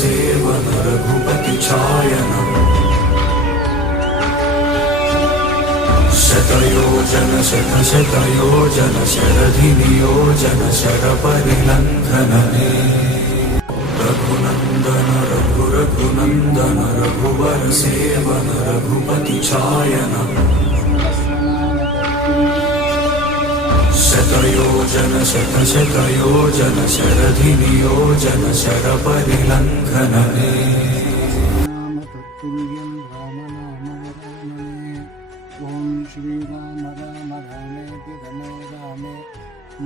सेवन रघुपति छायनम् शतयोजन शतशतयोजन शरधिनियोजन शरपरिलङ्घनने रघुनन्दन रघुरघुनन्दन रघुवर सेवन रघुपति छायनम् शतयोजन शतशतयोजन शरधिनियोजन शरपरिलङ्घनने श्रीराम राम रामेति रमे रामे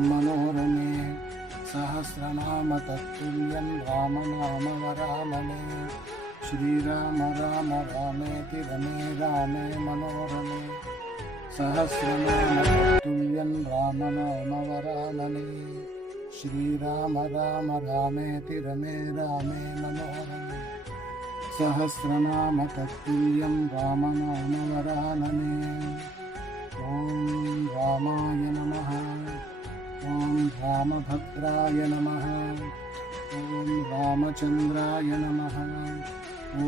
मनोरमे सहस्रनाम तत्तुल्यं राम नाम वरानने श्रीराम राम रामेति रमे रामे मनोरमे सहस्रनाम तत्तुल्यं राम नाम वरानने श्रीराम राम रामेति रमे रामे मनोरमे सहस्रनाम तत्तुल्यं राम नाम वरानने ॐ रामाय नमः ॐ रामभद्राय नमः ॐ रामचन्द्राय नमः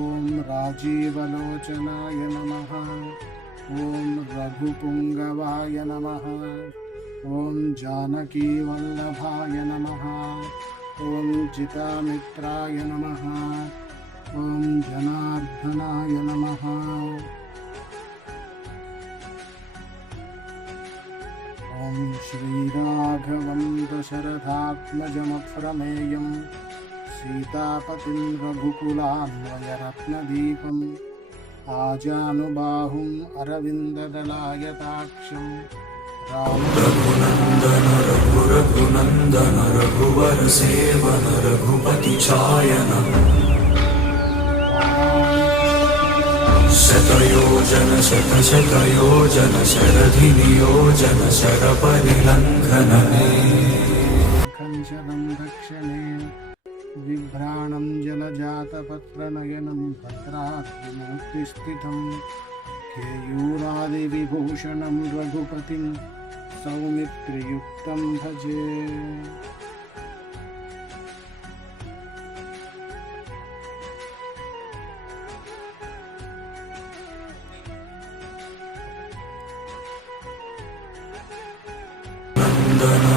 ॐ राजीवलोचनाय नमः ॐ रघुपुङ्गवाय नमः ॐ जानकीवल्लभाय नमः ॐ जितामित्राय नमः ॐ जनार्दनाय नमः ॐ श्रीराघवं दशरथात्मजमप्रमेयं सीतापतिं रघुकुलान्वयरत्नदीपम् आजानुबाहुम् अरविन्ददलायताक्षं रघुनन्दन रघुरघुनन्दन रघुवर सेवन रघुपति छायनम् शतयोजन शतशतयोजन शरधिनियोजन शरपरिलङ्घनने कञ्चनं दक्षिणे बिभ्राणं जलजातपत्रनयनं भद्राद्रिमूर्तिस्थितं केयूरादिविभूषणं रघुपतिं सौमित्रियुक्तं भजे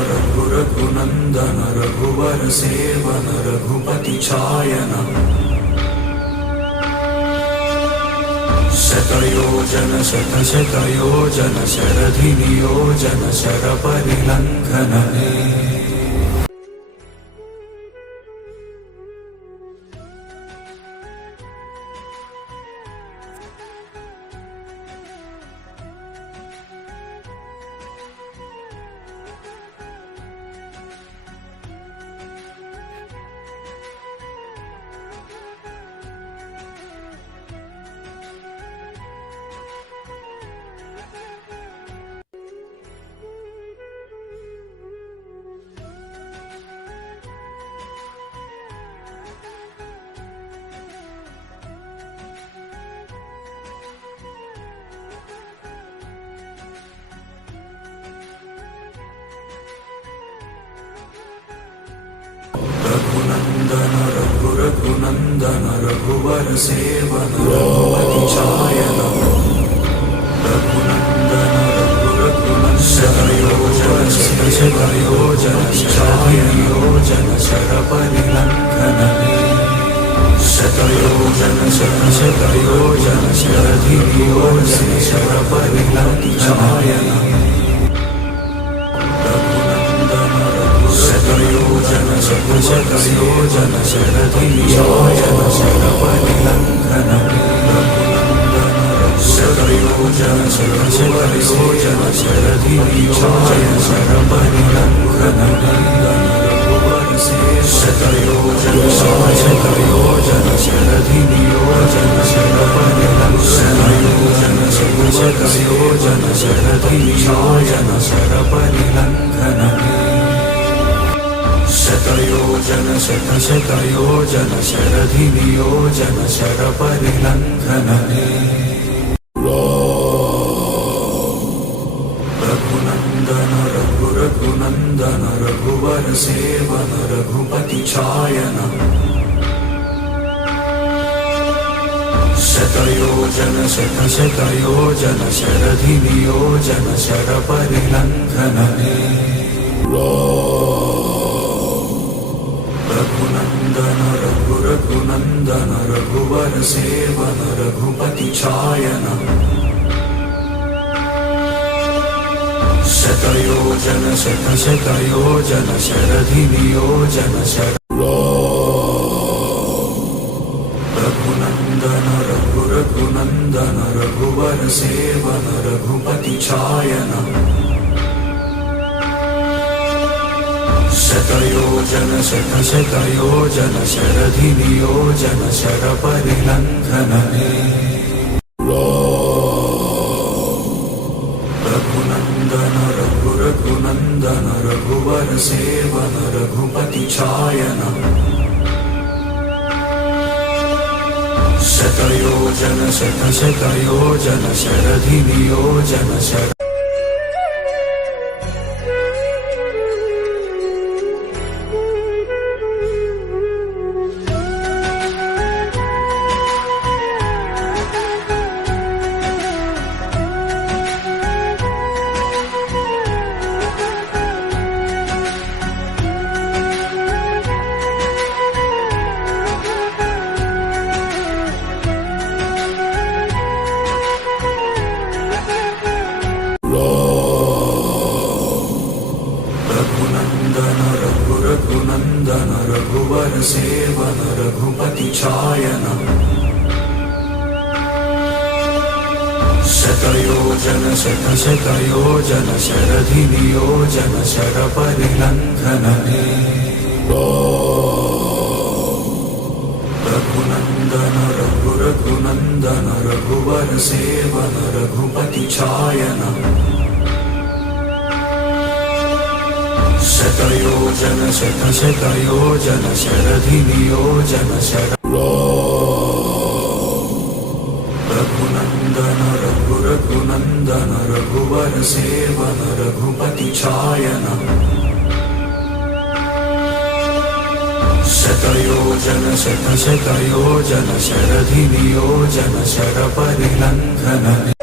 रघुरघुनन्दन रघुवर सेवन रघुपति छायनम् शतयोजन शतशतयोजन शरधिनियोजन शरपरिलङ्घनने रघुनन्दन रघुरघुनन्दन रघुवर सेवन रघुपति छायनम् रघुनन्दन रघुरघुनन्दन शतयोजन शतशतयोजन शरधिनियोजन शरपरिलङ्घनने शतयोजन शतशतयोजन शरधिनियोजन शरपरिलङ्घनने शतयोजन शतशतयोजन शरधिनियोजन शरपरिलङ्घनने शतयोजन शतशतयोजन शरधिनियोजन शरपरिलङ्घनने शतयोजन शतशतयोजन शरधिनियोजन शरपरिलङ्घनने शतशतयोजन शरधिनियोजन शरपरिलङ्घनने शतयोजन शतशतयोजन शरधिनियोजन शरपरिलङ्घनने रघुनन्दन रघुरघुनन्दन रघुवर सेवन रघुपति छायनम् शतयोजन शतशतयोजन शरधिनियोजन शरपरिलङ्घनने रघुनन्दन रघुरघुनन्दन रघुवर सेवन रघुपति छायन शतयोजन शतशतयोजन शरधिनियोजन शर रघुनन्दन रघुरघुनन्दन रघुवर सेवन रघुपति छायन शतयोजन शतशतयोजन शरधिनियोजन शरपरिलङ्घनने रघुनन्दन रघुरघुनन्दन रघुवर सेवन रघुपति छायन शतयोजन शतशतयोजन शरधिनियोजन शर रघुनन्दन रघुरघुनन्दन रघुवर सेवन रघुपति छायन शतयोजन शतशतयोजन शरधिनियोजन शरपरिलङ्घनने रघुनन्दन रघुरघुनन्दन रघुवर सेवन रघुपति छायन शतयोजन शतशतयोजन शरधिनियोजन शर रघुनन्दन रघुरघुनन्दन रघुवर सेवन रघुपति छायन शतयोजन शतशतयोजन शरधिनियोजन शरपरिलङ्घनने